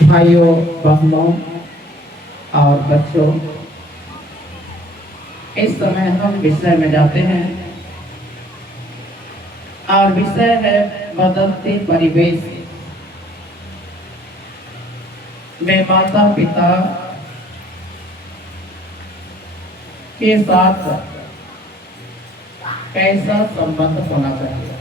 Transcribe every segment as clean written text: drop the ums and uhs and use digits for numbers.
भाइयों, बहनों और बच्चों, इस समय हम विषय में जाते हैं और विषय है बदलते परिवेश में माता पिता के साथ कैसा संबंध होना चाहिए।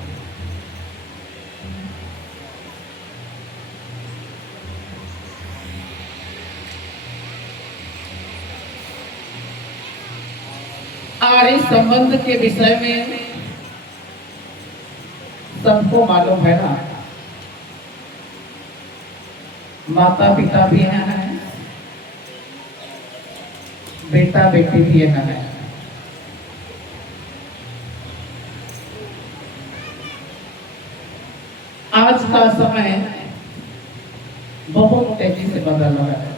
और इस संबंध के विषय में सबको मालूम है ना, माता पिता भी हैं, बेटा बेटी भी हैं। आज का समय बहुत तेजी से बदल रहा है।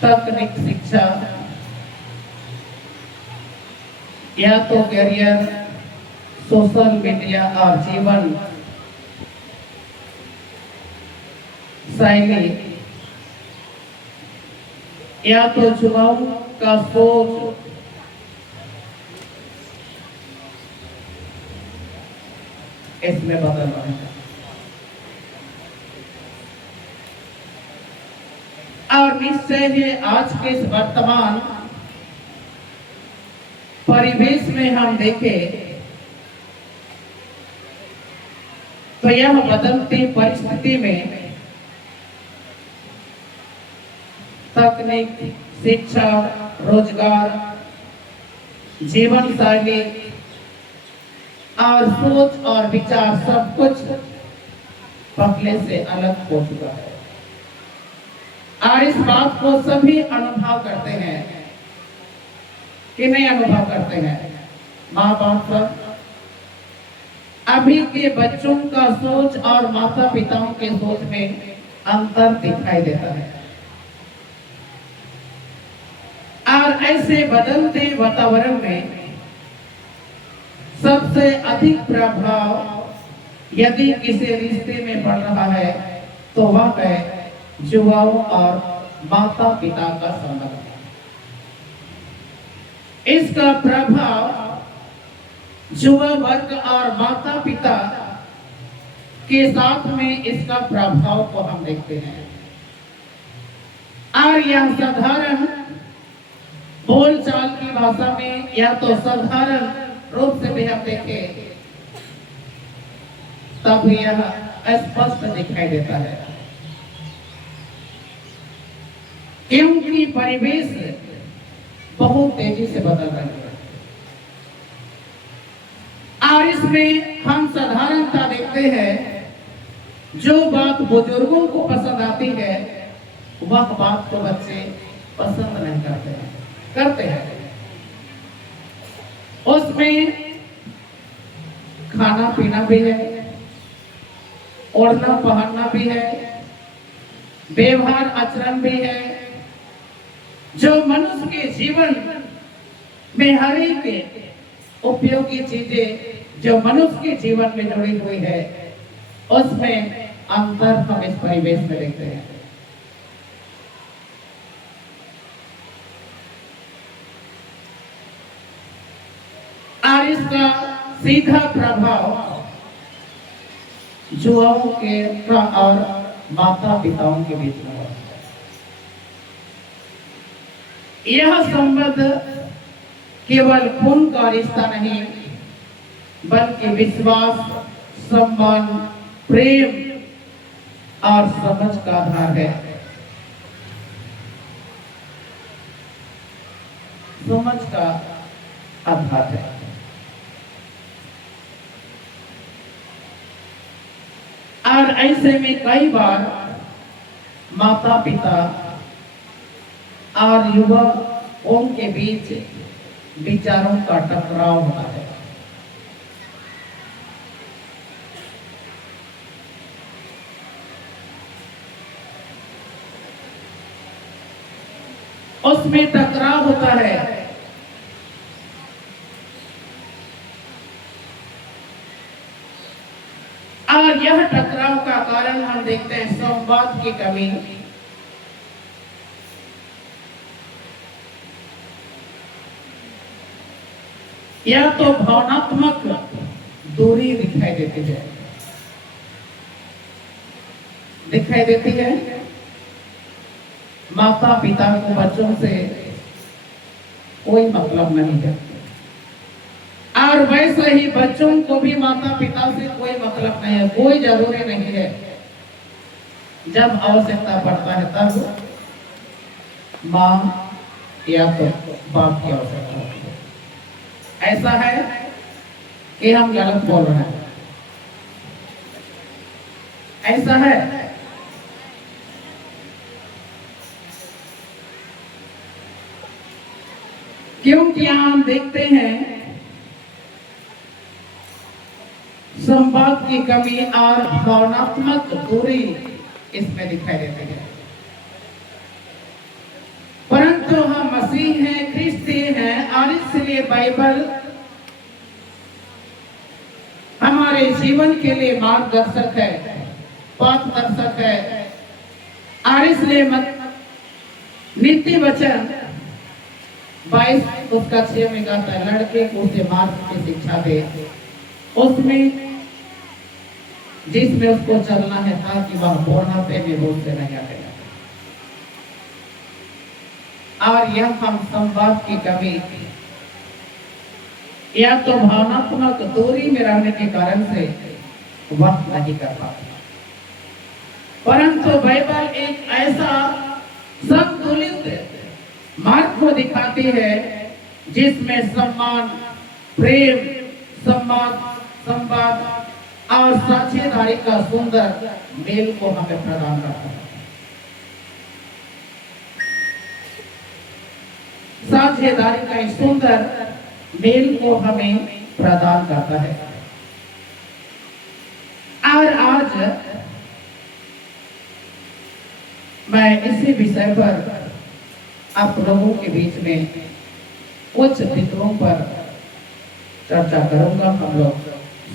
तकनीक, शिक्षा या तो करियर, सोशल मीडिया और जीवन शैली या तो चुनाव का सोच इसमें बदल रहा है। और निश्चय ही आज के इस वर्तमान परिवेश में हम देखें तो यह बदलती परिस्थिति में तकनीक, शिक्षा, रोजगार, जीवन शैली और सोच और विचार सब कुछ पहले से अलग हो चुका है। और इस बात को सभी अनुभव करते हैं कि नहीं अनुभव करते हैं। माँ बाप सब अभी के बच्चों का सोच और माता पिताओं के सोच में अंतर दिखाई देता है। और ऐसे बदलते वातावरण में सबसे अधिक प्रभाव यदि किसी रिश्ते में पड़ रहा है तो वह है युवाओं और माता पिता का संबंध। इसका प्रभाव युवा वर्ग और माता पिता के साथ में इसका प्रभाव को हम देखते हैं। और यह साधारण बोलचाल की भाषा में या तो साधारण रूप से भी हम देखें तब यह स्पष्ट दिखाई देता है, क्योंकि परिवेश बहुत तेजी से बदल रहा है। और इसमें हम साधारणता देखते हैं, जो बात बुजुर्गों को पसंद आती है वह बात को बच्चे पसंद नहीं करते हैं। उसमें खाना पीना भी है, ओढ़ना पहनना भी है, व्यवहार आचरण भी है, जो मनुष्य के जीवन में हर एक उपयोगी चीजें जो मनुष्य के जीवन में जुड़ी हुई है उसमें अंतर हम इस परिवेश में देखते हैं। और इसका सीधा प्रभाव युवाओं के और माता पिताओं के बीच में है। यह संबंध केवल खून का रिश्ता नहीं बल्कि विश्वास, सम्मान, प्रेम और समझ का आधार है। समझ का आधार है। और ऐसे में कई बार माता पिता और युवाओं के बीच विचारों का टकराव होता है। उसमें टकराव होता है और यह टकराव का कारण हम देखते हैं संवाद की कमी, या तो भावनात्मक दूरी दिखाई देती है। माता पिता को बच्चों से कोई मतलब नहीं है, और वैसे ही बच्चों को भी माता पिता से कोई मतलब नहीं है, कोई जरूरी नहीं है। जब आवश्यकता पड़ता है तब माँ या तो बाप की आवश्यकता होती है। ऐसा है कि हम गलत बोल रहे हैं? ऐसा है? क्योंकि हम देखते हैं संवाद की कमी और भावनात्मक दूरी इसमें दिखाई देती है। परंतु हम मसीह हैं, क्रिश्चियन हैं, और इसलिए बाइबल हमारे जीवन के लिए मार्गदर्शक है, पथदर्शक है। और इसलिए नीति वचन 22 उसका 6 में कहता है, लड़के को उसे मार्ग की शिक्षा दे, उसमें जिसमें उसको चलना है, ताकि वह बुढ़ापे में बोझ से नहीं आएगा। और यह हम संवाद की कमी या तो भावनात्मक दूरी में रहने के कारण से वह नहीं कर पाते। परंतु बाइबल एक ऐसा संतुलित मार्ग को दिखाती है जिसमें सम्मान, प्रेम, संवाद और साझेदारी का सुंदर मेल को हमें प्रदान करता है। साझेदारी का एक सुंदर मेल को हमें प्रदान करता है। और आज मैं इसी विषय पर आप लोगों के बीच में कुछ विषयों पर चर्चा करूंगा, हम लोग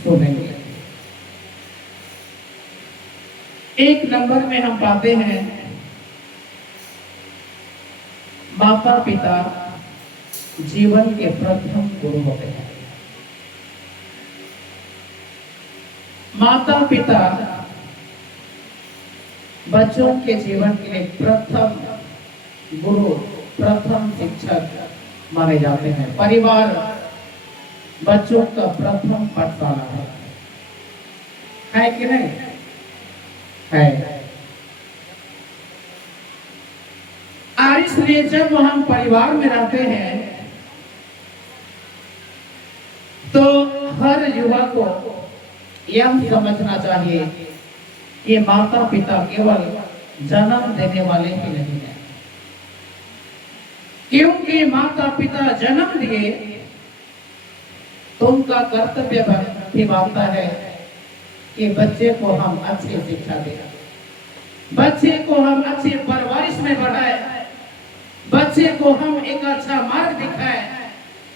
सुनेंगे। एक नंबर में हम पाते हैं माता पिता जीवन के प्रथम गुरु होते हैं। माता पिता बच्चों के जीवन के लिए प्रथम गुरु, प्रथम शिक्षक माने जाते हैं। परिवार बच्चों का प्रथम पाठशाला है कि नहीं? है। और इसलिए जब हम परिवार में रहते हैं तो हर युवा को यह समझना चाहिए कि माता पिता केवल जन्म देने वाले ही नहीं है। क्योंकि माता पिता जन्म दिए तो उनका कर्तव्य भी बनता है कि बच्चे को हम अच्छी शिक्षा दें, बच्चे को हम अच्छी परवरिश में बढ़ाएं, बच्चे को हम एक अच्छा मार्ग दिखाएं।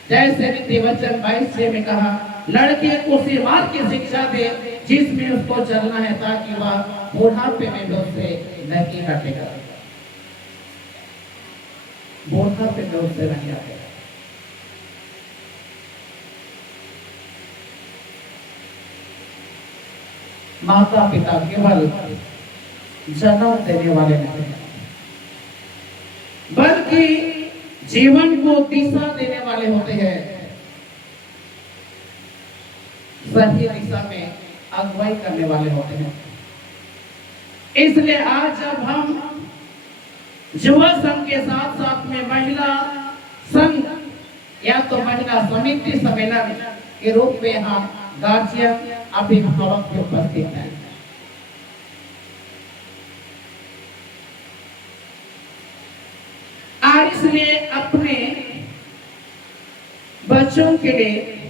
जैसे नीति वचन 22 में कहा, लड़के को उसी मार्ग की शिक्षा दे जिसमें उसको चलना है, ताकि वह बुढ़ापे में भी उससे नहीं हटेगा, बुढ़ापे में उससे नहीं हटेगा। माता पिता केवल जन्म देने वाले नहीं हैं, बल्कि जीवन को दिशा देने वाले होते हैं, सही दिशा में अगुवाई करने वाले होते हैं। इसलिए आज जब हम युवा संघ के साथ साथ में महिला संघ या तो महिला समिति सम्मेलन के रूप में हम गार्जियन अभिभावक के उपस्थित हैं। और इसलिए अपने बच्चों के लिए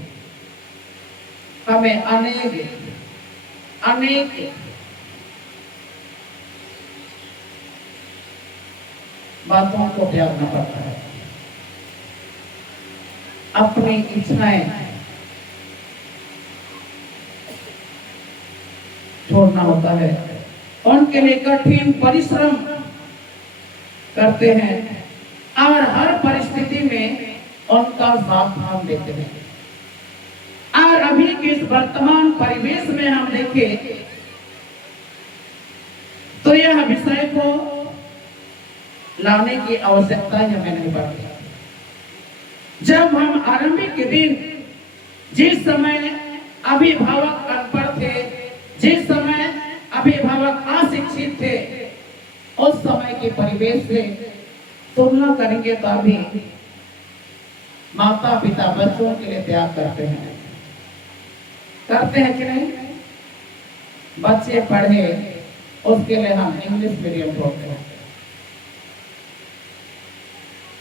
हमें अनेक बातों को त्यागना पड़ता है। अपनी इच्छाएं छोड़ना होता है, उनके लिए कठिन परिश्रम करते हैं और हर परिस्थिति में उनका साथ हम देते हैं। और अभी के इस वर्तमान परिवेश में हम देखें तो यह विषय को लाने की आवश्यकता हमें नहीं पड़ती। जब हम आरंभिक के दिन जिस समय अभिभावक अनपढ़ थे, जिस समय अभिभावक अशिक्षित थे, उस समय के परिवेश से तुलना करेंगे तो अभी माता पिता बच्चों के लिए त्याग करते हैं कि नहीं? बच्चे पढ़े उसके लिए हम इंग्लिश मीडियम पढ़ते हैं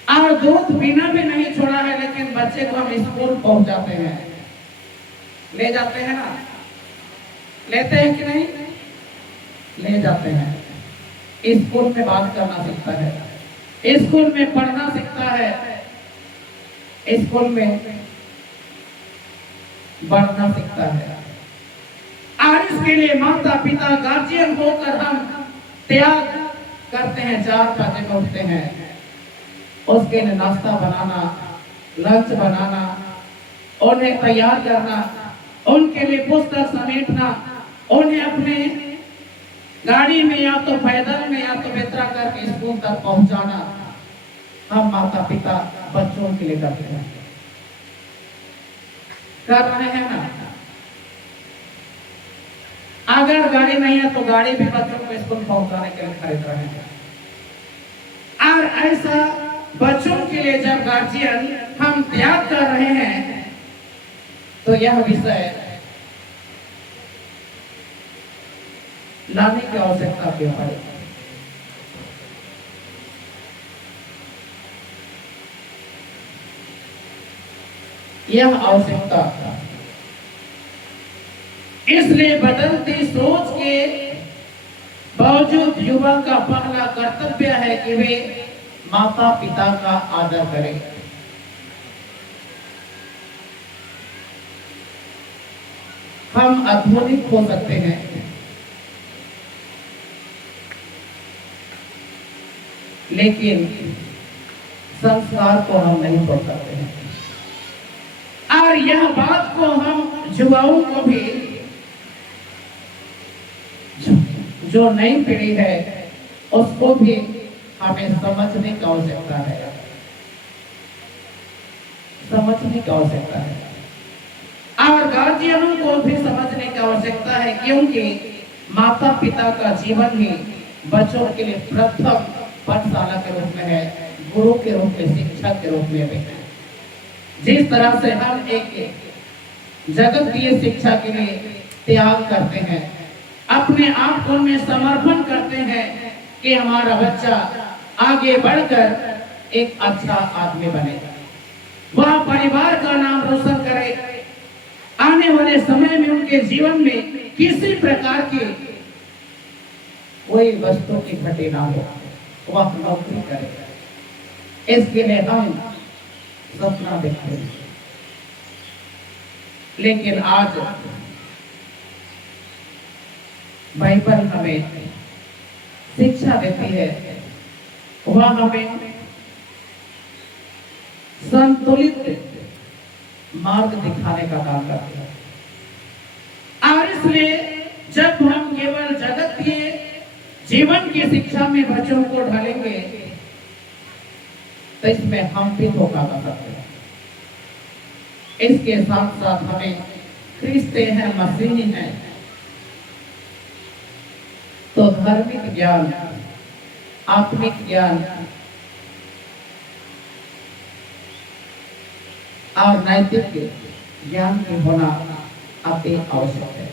और दूध पीना भी नहीं छोड़ा है, लेकिन बच्चे को हम स्कूल पहुंचाते हैं, ले जाते हैं ना, लेते हैं कि नहीं? ले जाते हैं। स्कूल में बात करना सीखता है, स्कूल में पढ़ना सीखता है, स्कूल में बढ़ना सीखता है। और इसके लिए माता पिता गार्जियन होकर हम त्याग करते हैं। 4 बजे में उठते हैं, उसके लिए नाश्ता बनाना, लंच बनाना, उन्हें तैयार करना, उनके लिए पुस्तक समेटना, उन्हें अपने गाड़ी में या तो पैदल में या तो यात्रा करके स्कूल तक पहुंचाना, हम माता पिता बच्चों के लिए करते हैं, कर रहे हैं ना। अगर गाड़ी नहीं है तो गाड़ी भी बच्चों को स्कूल पहुंचाने के लिए खरीद रहे हैं। और ऐसा बच्चों के लिए जब गार्जियन हम त्याग कर रहे हैं तो यह विषय लाने की आवश्यकता क्यों है? यह आवश्यकता इसलिए बदलती सोच के बावजूद युवा का पहला कर्तव्य है कि वे माता पिता का आदर करें। हम आधुनिक हो सकते हैं, लेकिन संस्कार को हम नहीं छोड़ सकते हैं। और यह बात को हम युवाओं को भी, जो नई पीढ़ी है, उसको भी हमें समझने की आवश्यकता है, समझने की आवश्यकता है। और गार्जियनों को भी समझने की आवश्यकता है, क्योंकि माता पिता का जीवन ही बच्चों के लिए प्रथम पाठशाला के रूप में है, गुरु के रूप में, शिक्षक के रूप में भी है। जिस तरह से हम एक जगतीय शिक्षा के लिए त्याग करते हैं, अपने आप को में समर्पण करते हैं कि हमारा बच्चा आगे बढ़कर एक अच्छा आदमी बने, वह परिवार का नाम रोशन करे, आने वाले समय में उनके जीवन में किसी प्रकार की कोई वस्तु की घटी ना हो, वह नौकरी करे। इसके लिए हम सपना देखते हैं। लेकिन आज बाइबल हमें शिक्षा देती है, वह हमें संतुलित मार्ग दिखाने का काम करती है। और इसलिए जब हम केवल जगतीय जीवन की शिक्षा में बच्चों को ढालेंगे तो इसमें हम भी धोखा कर सकते हैं। इसके साथ साथ हमें ख्रिस्ते हैं, मसीही हैं, तो धार्मिक ज्ञान, आत्मिक ज्ञान और नैतिक ज्ञान की होना अति आवश्यक है।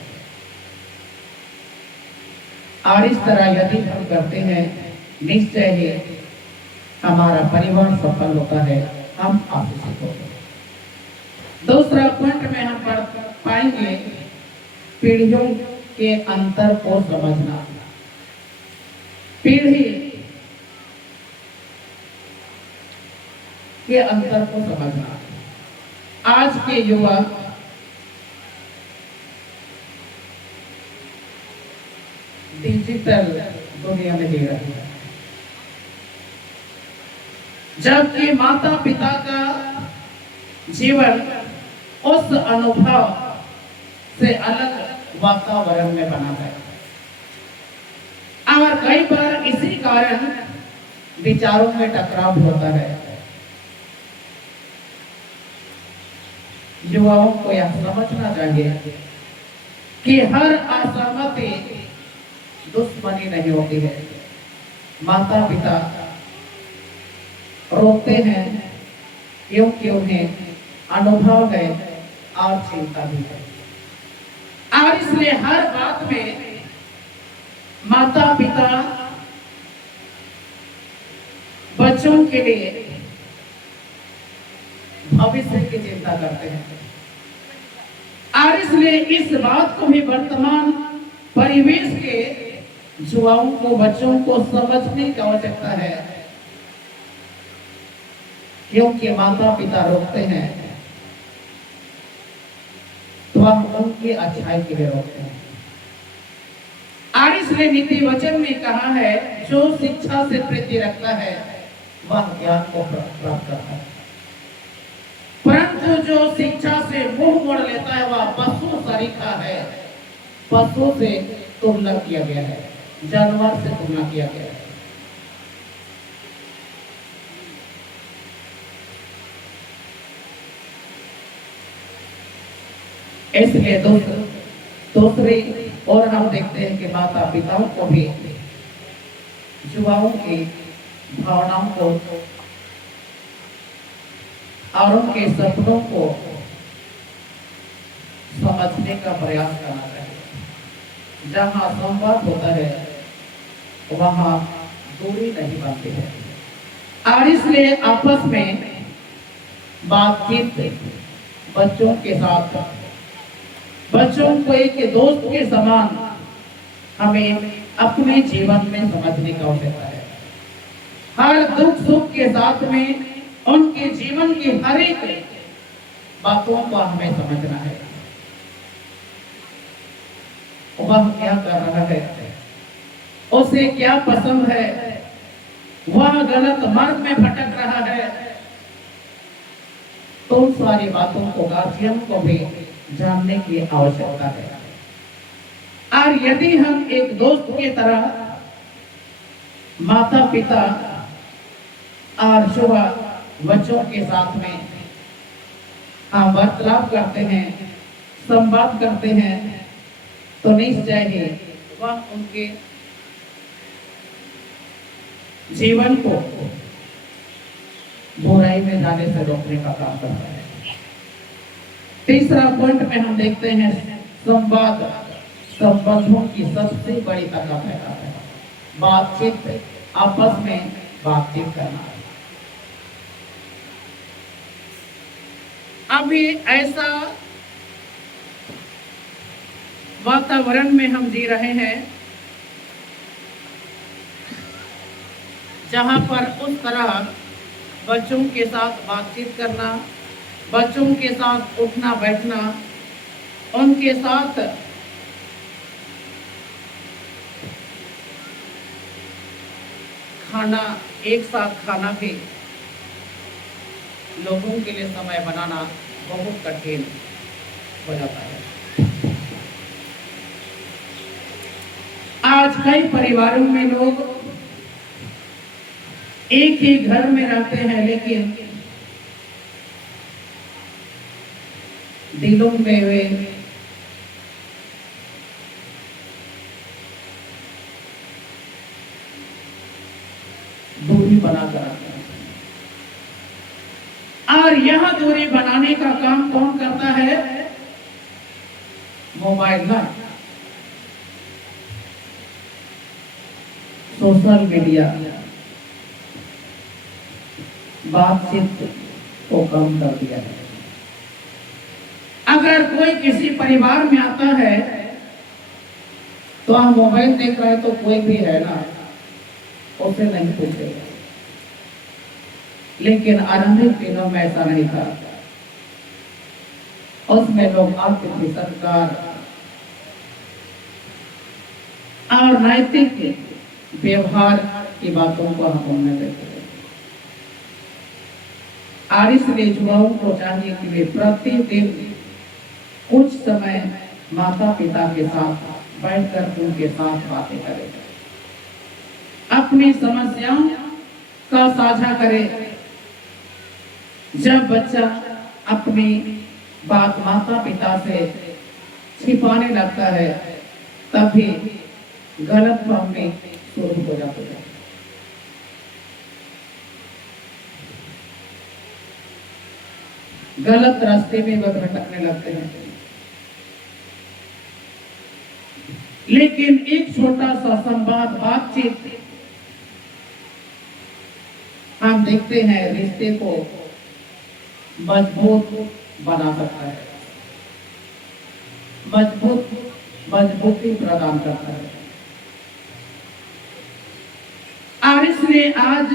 और इस तरह यदि हम करते हैं, निश्चय ही हमारा परिवार सफल होता है, हम आशीषित होते हैं। दूसरा पॉइंट में हम पढ़ पाएंगे पीढ़ियों के अंतर को समझना। पीढ़ी के अंतर को समझना। आज के युवा डिजिटल दुनिया में जी रही है, जबकि माता पिता का जीवन उस अनुभव से अलग वातावरण में बना है। और कई बार इसी कारण विचारों में टकराव होता है। युवाओं को यह समझना चाहिए कि हर असहमति दुश्मनी नहीं होती है। माता पिता रोकते हैं क्योंकि उन्हें अनुभव है और चिंता भी है, और इसलिए हर बात में माता पिता बच्चों के लिए भविष्य की चिंता करते हैं। और इसलिए इस बात को भी वर्तमान परिवेश के युवाओं को, बच्चों को समझने की आवश्यकता है, क्योंकि माता पिता रोकते हैं तो हम उनकी अच्छाई के लिए रोकते हैं। और इसलिए नीति वचन में कहा है, जो शिक्षा से प्रीति रखता है वह ज्ञान को प्राप्त करता है, परंतु जो शिक्षा से मुंह मोड़ लेता है वह पशु सरीखा है। पशु से तुलना किया गया है, जानवर से तुलना किया गया है। इसलिए दूसरी और हम देखते हैं कि माता पिताओं को भी युवाओं की भावनाओं को और उनके सपनों को समझने का प्रयास करना चाहिए। जहां संवाद होता है वहां दूरी नहीं बनती है, और इसलिए आपस में बातचीत बच्चों के साथ, बच्चों को एक दोस्त के समान हमें अपने जीवन में समझने की आवश्यकता है। हर दुख सुख के साथ में उनके जीवन की हर एक बातों को हमें समझना है। वह क्या कर रहा है, उसे क्या पसंद है, वह गलत मार्ग में भटक रहा है, तो उन सारी बातों को गार्जियन को भी जानने की आवश्यकता है। और यदि हम एक दोस्त की तरह माता पिता और युवा बच्चों के साथ में हम वार्तालाप करते हैं, संवाद करते हैं, तो निश्चय ही वह उनके जीवन को बुराई में जाने से रोकने का काम करता है। तीसरा पॉइंट में हम देखते हैं, संवाद संबंधों की सबसे बड़ी ताकत है। बातचीत, आपस में बातचीत करना। अभी ऐसा वातावरण में हम जी रहे हैं जहां पर उस तरह बच्चों के साथ बातचीत करना, बच्चों के साथ उठना बैठना, उनके साथ खाना, एक साथ खाना भी लोगों के लिए समय बनाना बहुत कठिन हो जाता है। आज कई परिवारों में लोग एक ही घर में रहते हैं, लेकिन दिलों में वे दूरी बनाकर रखते हैं। और यह दूरी बनाने का काम कौन करता है? मोबाइल ना, सोशल मीडिया बातचीत को कम कर दिया है। अगर कोई किसी परिवार में आता है तो हम मोबाइल देख रहे हैं तो कोई भी है ना, उसे नहीं पूछेगा। लेकिन आरंभिक दिनों में ऐसा नहीं था। उसमें लोग आतिथ्य सत्कार और नैतिक व्यवहार की बातों को हम उनमें देते हैं। और इसलिए युवाओं को चाहिए कि वे प्रतिदिन कुछ समय माता पिता के साथ बैठकर उनके साथ बातें करें, अपनी समस्याओं का साझा करें। जब बच्चा अपनी बात माता पिता से छिपाने लगता है तभी गलत फहमी शुरू हो जाती है। गलत रास्ते में वह भटकने लगते हैं। लेकिन एक छोटा सा संवाद, बातचीत, हम देखते हैं रिश्ते को मजबूत बना सकता है, मजबूती प्रदान करता है। और इसलिए आज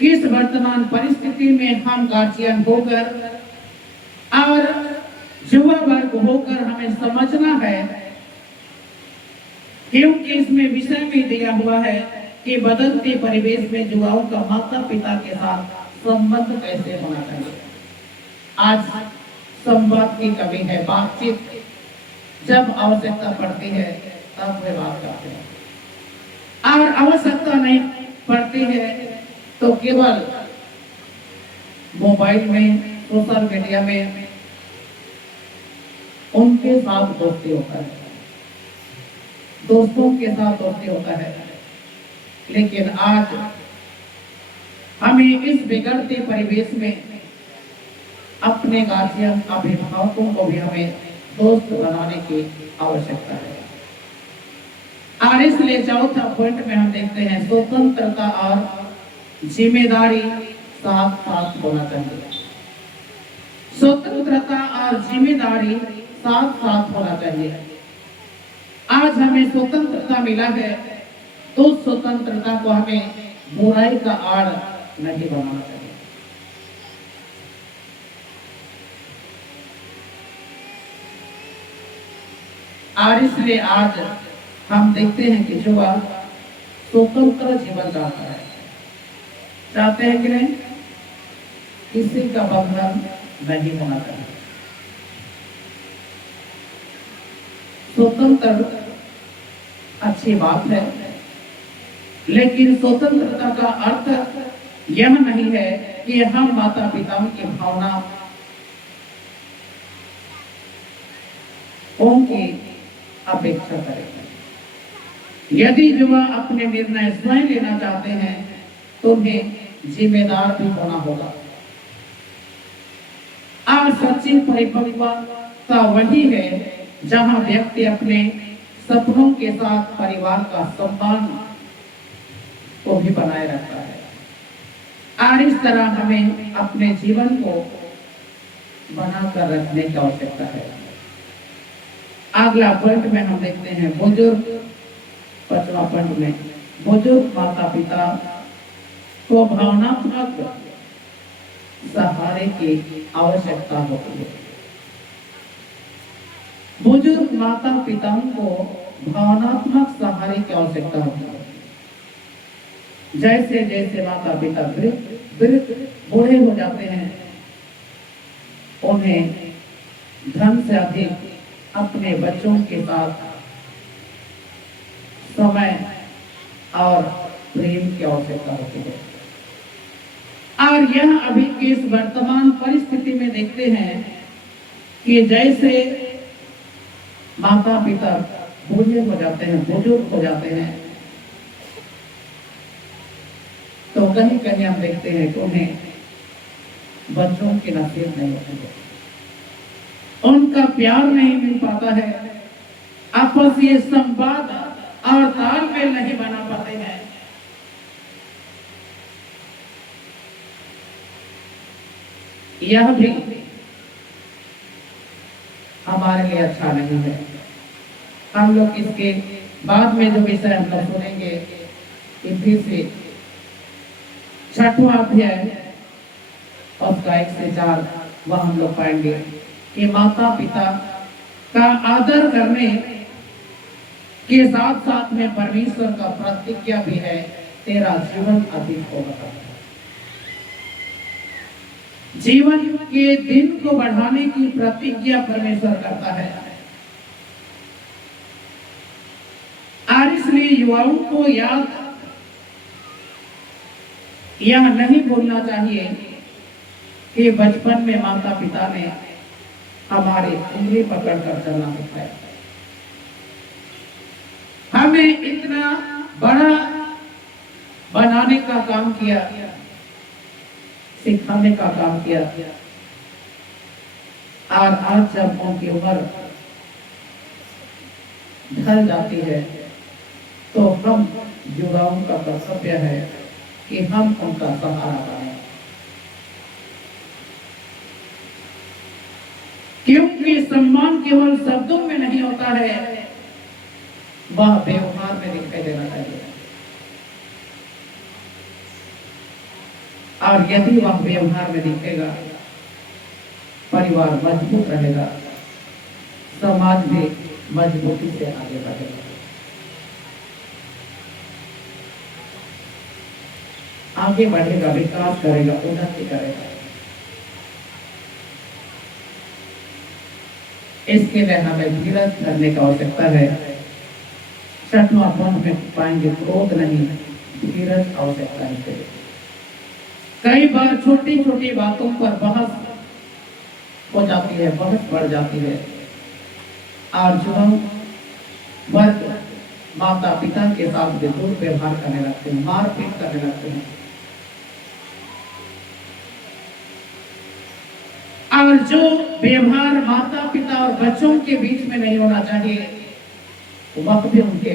किस वर्तमान परिस्थिति में हम गार्जियन होकर और युवा वर्ग होकर हमें समझना है, क्योंकि इसमें विषय में दिया हुआ है कि बदलते परिवेश में युवाओं का माता पिता के साथ संबंध कैसे होना चाहिए। आज संवाद की कमी है, बातचीत जब आवश्यकता पड़ती है तब वे बात करते हैं, और आवश्यकता नहीं पड़ती है तो केवल मोबाइल में, सोशल मीडिया में उनके साथ दोस्ती होता है, दोस्तों के साथ दोस्ती होता है। लेकिन आज हमें इस बिगड़ते परिवेश में अपने गार्जियन, अभिभावकों को भी हमें दोस्त बनाने की आवश्यकता है। और इसलिए चौथा पॉइंट में हम देखते हैं स्वतंत्रता और जिम्मेदारी साथ साथ होना चाहिए। स्वतंत्रता और जिम्मेदारी साथ साथ होना चाहिए। आज हमें स्वतंत्रता मिला है तो स्वतंत्रता को हमें बुराई का आड़ नहीं बनाना चाहिए। और इसलिए आज हम देखते हैं कि युवा स्वतंत्र जीवन चाहते हैं कि नहीं, किसी का बंधन नहीं होना चाहिए। स्वतंत्र अच्छी बात है, लेकिन स्वतंत्रता का अर्थ यह नहीं है कि हम माता पिताओं की भावना उनकी अपेक्षा करें। यदि युवा अपने निर्णय स्वयं लेना चाहते हैं तो उन्हें जिम्मेदार भी होना होगा। और सच्ची परिपक्वता वही है जहां व्यक्ति अपने सपनों के साथ परिवार का सम्मान को भी बनाए रखता है। और इस तरह हमें अपने जीवन को बनाकर रखने की आवश्यकता है। अगला पॉइंट में हम देखते हैं बुजुर्ग, 5वां पॉइंट में बुजुर्ग माता पिता को भावनात्मक सहारे की आवश्यकता होती है। बुजुर्ग माता पिताओं को भावनात्मक सहारे की आवश्यकता होती है। जैसे जैसे माता पिता बूढ़े हो जाते हैं, उन्हें धन से अधिक अपने बच्चों के साथ समय और प्रेम की आवश्यकता होती है। और यह अभी के इस वर्तमान परिस्थिति में देखते हैं कि जैसे माता पिता बूढ़े हो जाते हैं, बुजुर्ग हो जाते हैं, तो कहीं कहीं हम देखते हैं कि उन्हें बच्चों की नसीब नहीं होती है, उनका प्यार नहीं मिल पाता है, आपसी संवाद और तालमेल नहीं बना पाते हैं। यह भी हमारे लिए अच्छा नहीं है। हम लोग इसके बाद में जो विषय हम लोग सुनेंगे, फिर से 6वां अध्याय उसका 1 से 4 वह हम लोग पाएंगे कि माता पिता का आदर करने के साथ साथ में परमेश्वर का प्रतिज्ञा भी है, तेरा जीवन अधिक होगा। जीवन के दिन को बढ़ाने की प्रतिज्ञा परमेश्वर करता है। और इसलिए युवाओं को याद यह नहीं भूलना चाहिए कि बचपन में माता पिता ने हमारे उंगली पकड़कर चलना सिखाया, हमें इतना बड़ा बनाने का काम किया, सिखाने का काम किया। और आज जब उनकी उम्र ढल जाती है तो हम युवाओं का कर्तव्य है कि हम उनका सहारा बने, क्योंकि सम्मान केवल शब्दों में नहीं होता है, वह व्यवहार में दिखाई देना चाहिए। और यदि वह व्यवहार में दिखेगा, परिवार मजबूत रहेगा, समाज भी मजबूती से आगे बढ़ेगा। आगे बढ़ेगा, विकास करेगा, उन्नति करेगा। इसके लिए हमें धीरज धरने की आवश्यकता है। छठवां पॉइंट में पाएंगे, क्रोध नहीं, धीरज आवश्यकता है। कई बार छोटी छोटी बातों पर बहस हो जाती है, बहस बढ़ जाती है, और युवा वर्ग माता पिता के साथ विद्रोह व्यवहार करने लगते हैं, मारपीट करने लगते हैं। और जो व्यवहार माता पिता और बच्चों के बीच में नहीं होना चाहिए, वह भी उनके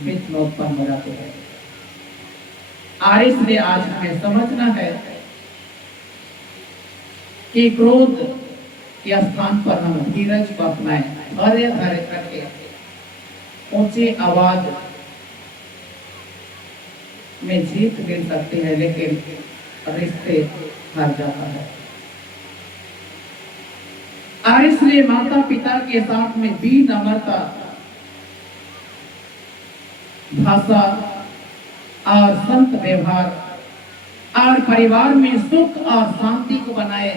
बीच में उत्पन्न हो जाते हैं। और इसलिए आज हमें समझना है कि क्रोध के स्थान पर हम धीरज को अपनाएं, धैर्य धैर्य करके ऊंची आवाज में जीत मिल सकती है, लेकिन रिश्ते हार जाता है। और इसलिए माता पिता के साथ में विनम्रता, भाषा और संत व्यवहार और परिवार में सुख और शांति को बनाए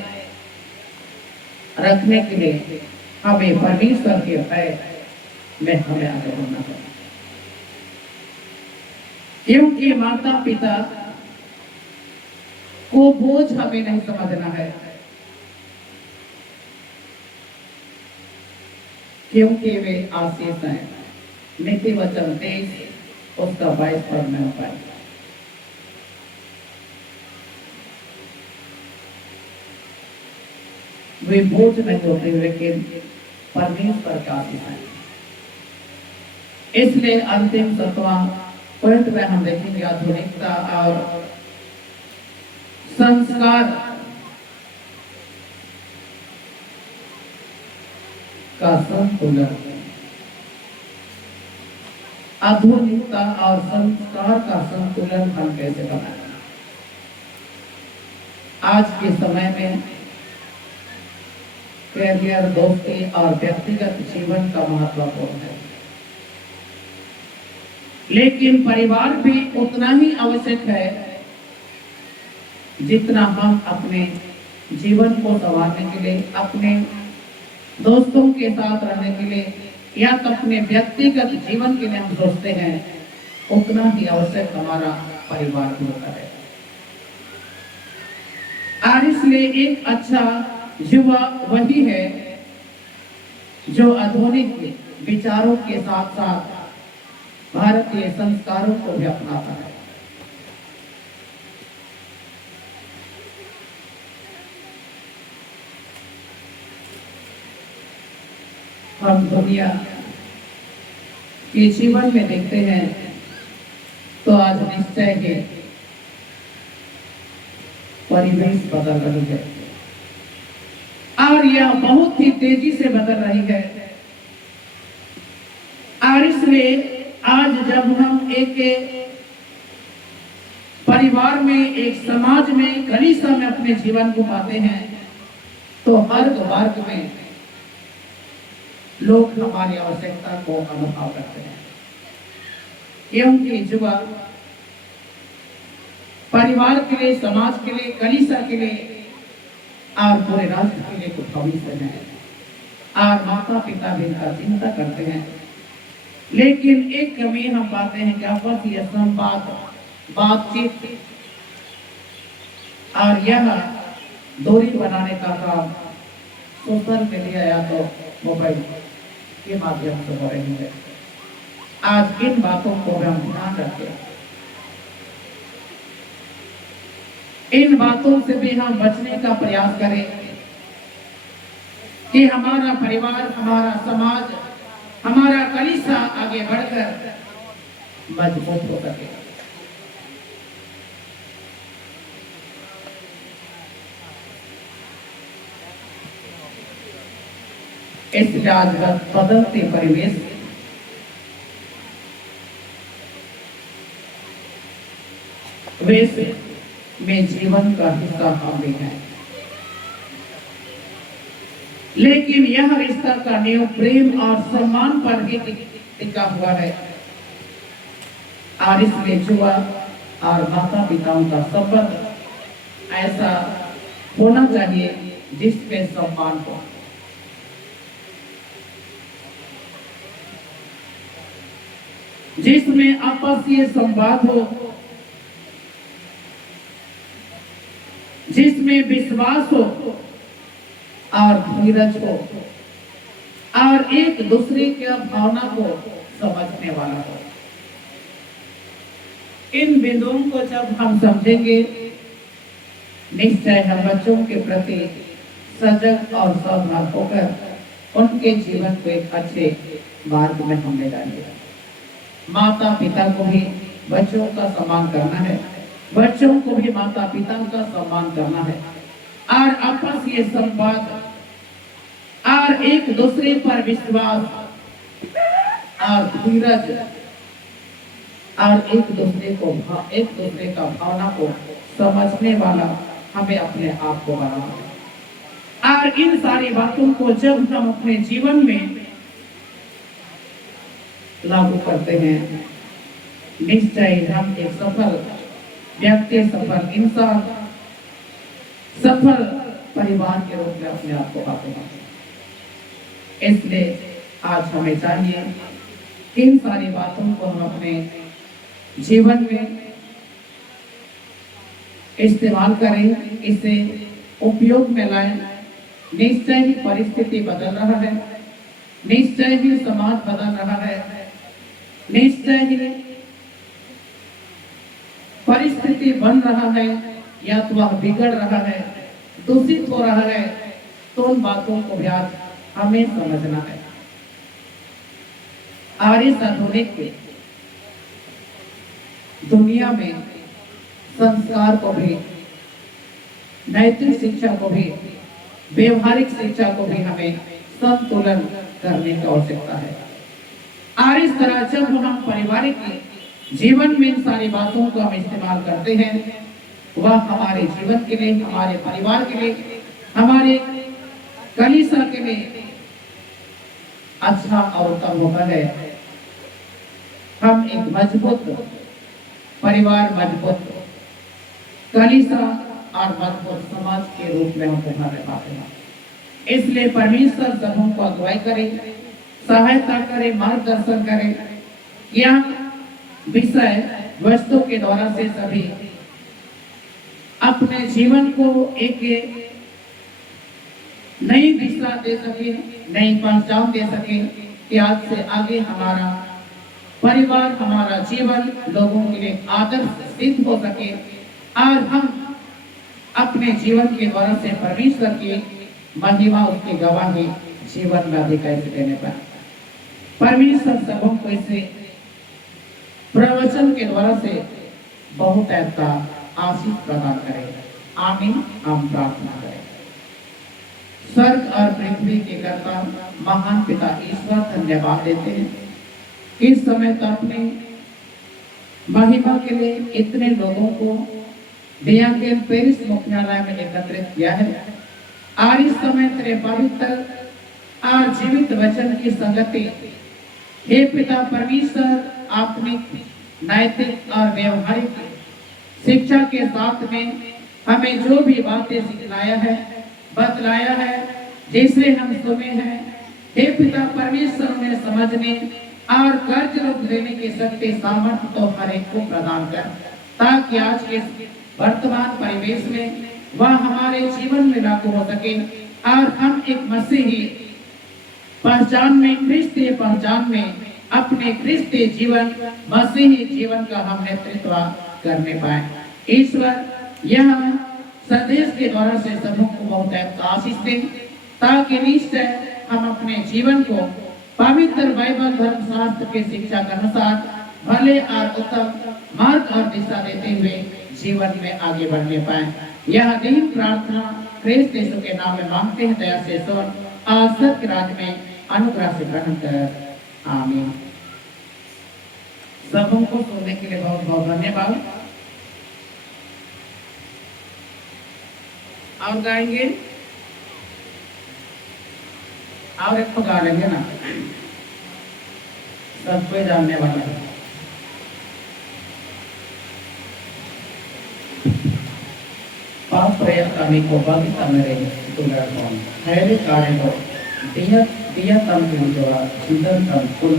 रखने के लिए हमें परमेश्वर के भय में हमें आगे बढ़ना है, क्योंकि माता पिता को बोझ हमें नहीं समझना है, क्योंकि वे आशीष हैं। नीति वचन 23 उसका 22 पद में होता है। वे बोझ नहीं होते, लेकिन परमेश्वर का आशीष है। इसलिए अंतिम 7वां पॉइंट में हम देखेंगे आधुनिकता और संस्कार का संतुलन। आधुनिकता और संस्कार का संतुलन हम कैसे बनाएं? आज के समय में कैरियर, दोस्ती और व्यक्तिगत जीवन का महत्वपूर्ण है, लेकिन परिवार भी उतना ही आवश्यक है जितना हम अपने जीवन को संवारने के लिए, अपने दोस्तों के साथ रहने के लिए या तो अपने व्यक्तिगत जीवन के लिए हम सोचते हैं, उतना ही आवश्यक हमारा परिवार भी होता है। और इसलिए एक अच्छा युवा वही है जो आधुनिक विचारों के साथ साथ भारतीय संस्कारों को भी अपनाता है। हम दुनिया के जीवन में देखते हैं तो आज निश्चय ही परिवेश बदल रही है, और यह बहुत ही तेजी से बदल रही है। और इसलिए आज जब हम एक परिवार में, एक समाज में, कलीसिया में अपने जीवन को पाते हैं, तो हर वर्ग में लोग हमारी आवश्यकता को अनुभव करते हैं। क्योंकि युवा परिवार के लिए, समाज के लिए, कलीसिया के लिए और पूरे राष्ट्र के लिए तो भविष्य है और माता पिता भी इनका चिंता करते हैं। लेकिन एक कमी हम पाते हैं कि आपस ये संवाद, बातचीत और यह दूरी बनाने का काम सोशल मीडिया या तो मोबाइल के माध्यम से हो रही है। आज इन बातों को हम ध्यान रखें, इन बातों से भी हम बचने का प्रयास करें कि हमारा परिवार, हमारा समाज, हमारा कलीसिया आगे बढ़कर मजबूत हो सके। इस आज बदलते परिवेश में जीवन का हिस्सा हम हैं, लेकिन यह रिश्ता का नींव प्रेम और सम्मान पर ही टिका हुआ है और इसमें युवा और माता पिताओं का संबंध ऐसा होना चाहिए जिसमें सम्मान हो, जिसमें आपसी संवाद हो, जिसमें विश्वास हो और धीरज हो और एक दूसरे की भावना को समझने वाला हो। इन बिंदुओं को जब हम समझेंगे, निश्चय हम बच्चों के प्रति सजग और सावधान होकर उनके जीवन को एक अच्छे मार्ग में हम ले जाएंगे। माता पिता को भी बच्चों का सम्मान करना है, बच्चों को भी माता पिता का सम्मान करना है और आपस ये संवाद और एक दूसरे पर विश्वास और धीरज और एक दूसरे का भावना को समझने वाला हमें अपने आप को बनाना है। और इन सारी बातों को जब हम अपने जीवन में लागू करते हैं, निश्चय हम एक सफल व्यक्ति, सफल इंसान, सफल परिवार के रूप में अपने आप को पाते हैं। इसलिए आज हमें चाहिए इन सारी बातों को हम अपने जीवन में इस्तेमाल करें, इसे उपयोग में लाएं। निश्चय ही परिस्थिति बदल रहा है, निश्चय ही समाज बदल रहा है, निश्चय ही परिस्थिति बन रहा है या तो वह बिगड़ रहा है, दूषित हो रहा है। तो उन बातों को भी आज हमें समझना है और इस आधुनिक दुनिया में संस्कार को भी, नैतिक शिक्षा को भी, व्यवहारिक शिक्षा को भी हमें संतुलन करने की आवश्यकता है। और इस तरह जब हम पारिवारिक जीवन में इन सारी बातों को हम इस्तेमाल करते हैं, वह हमारे जीवन के लिए, हमारे परिवार के लिए, हमारे कलीसिया के लिए अच्छा और उत्तम होता है। हम एक मजबूत परिवार, मजबूत कलीसिया और मजबूत समाज के रूप में हम उभरने पाते हैं। इसलिए परमेश्वर सबों को अगुवाई करें, सहायता करें, मार्गदर्शन करें। यह विषय वस्तु के द्वारा से सभी अपने जीवन को एक नई दिशा दे सके, नई पहचान दे सके कि आज से आगे हमारा परिवार, हमारा जीवन लोगों के लिए आदर्श सिद्ध हो सके और हम अपने जीवन के द्वारा से परमेश्वर की महिमा, उसकी गवाही जीवन में अधिक देने पर परमेश्वर सबों को इसे प्रवचन के द्वारा से बहुत ऐसा आशीष प्रदान करें। आमीन। हम प्रार्थना करें। स्वर्ग और पृथ्वी के कर्ता महान पिता ईश्वर, धन्यवाद देते हैं इस समय तो अपने महिमा के लिए इतने लोगों को दिया के पेरिस मुख्यालय में एकत्रित किया है और इस समय तेरे पवित्र और जीवित वचन की संगति हे पिता परमेश्वर आपने नैतिक और व्यवहारिक शिक्षा के साथ में हमें जो भी बातें सिखलाया है, बतलाया है, जिसे हम सुने हैं, हे पिता परमेश्वर उन्हें समझने और कर्ज रूप देने की शक्ति सामर्थ्य तो हर एक को प्रदान कर, ताकि आज के वर्तमान परिवेश में वह हमारे जीवन में लागू हो सके और हम एक मसीही पहचान में, क्रिस्तीय पहचान में अपने क्रिस्तीय जीवन, मसीही जीवन का हम नेतृत्व करने पाए। ईश्वर यह संदेश के द्वारा से सबों को बहुत आशीष दे, ताकि निश्चय हम अपने जीवन को पवित्र बाइबल धर्मशास्त्र की शिक्षा के अनुसार भले और उत्तम मार्ग और दिशा देते हुए जीवन में आगे बढ़ने पाए। यह दीन प्रार्थना क्रिस्त यीशु के नाम में मांगते हैं, दया से सुन और सत्य राज्य में अनुग्रह से ग्रहण कर, आमीन। सबों को सुनने के लिए बहुत बहुत धन्यवाद। और गाएंगे, और एक तो गा लेंगे ना, सब कोई जानने वाला है। पाप प्रयत्न कमी को बगिता मेरे दुलर कौन हैरे कार्य को दिया तम की जोड़ा चिंतन तम कुल